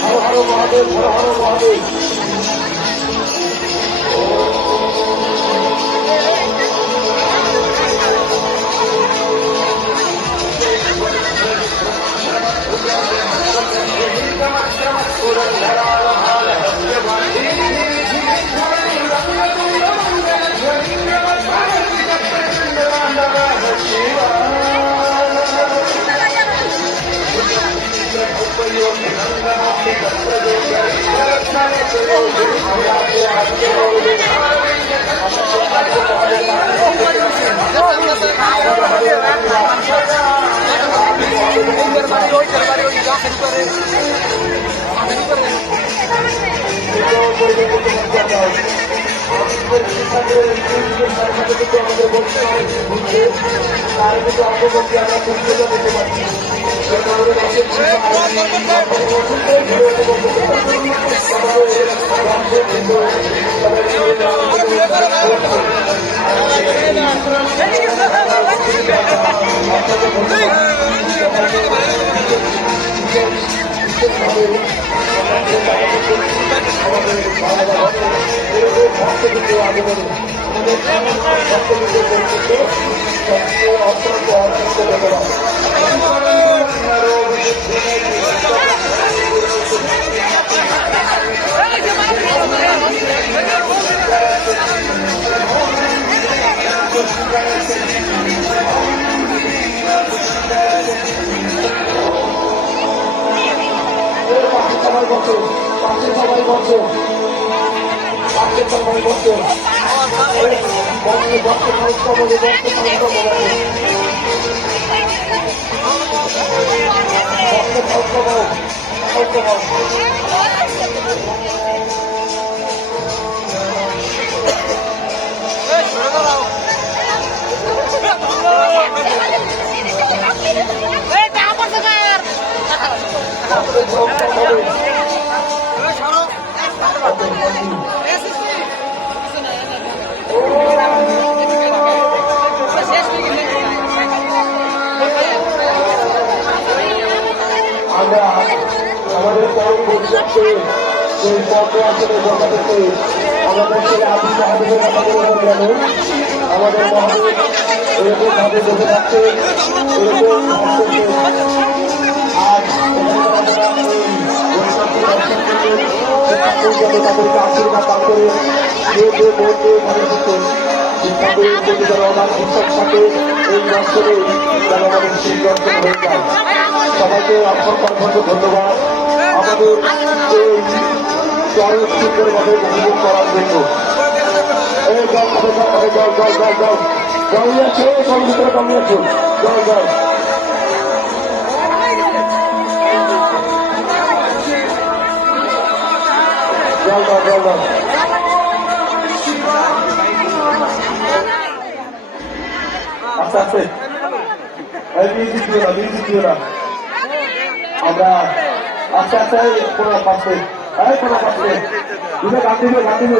হর হর মহাদেব, হর হর মহাদেব। সবাই বসো, পাশে সবাই বসো, পাশে সবাই বসো, বসে বসে খাইতে বলে বসে খাইতে বলে বসে খাইতে বল খাইতে বল। আমরা আমাদের পরম ভবিষ্যৎকে সেই পদ্ম আসলে বসাতে আমাদের ছেলে আবু সাহায্যের কথা বলবেন কেন আমাদের মহাদেব এরকম ভাবে বসে থাকছে এরকম আজ তাদেরকে আশীর্বাদ দান করে যে যে মধ্যে ভালো হচ্ছে তাদের প্রতি যারা অনাথ বিশ্বাস থাকে এই দর্শনে তারা আমাদের সেই দর্শন হয়ে যায়। সবাইকে অসংখ্য ধন্যবাদ আমাদের এই চরম সুন্দরভাবে উপভোগ করার জন্য। এই জল জল জল জল জল জল নিয়ে আসো, সব ভিতরে জল নিয়ে আসো, জল জল জল জল জল জল আস্তে আস্তে আমরা আস্তে আস্তে কোনো পাশে কোনো পাশে গান দিবে গান দিবে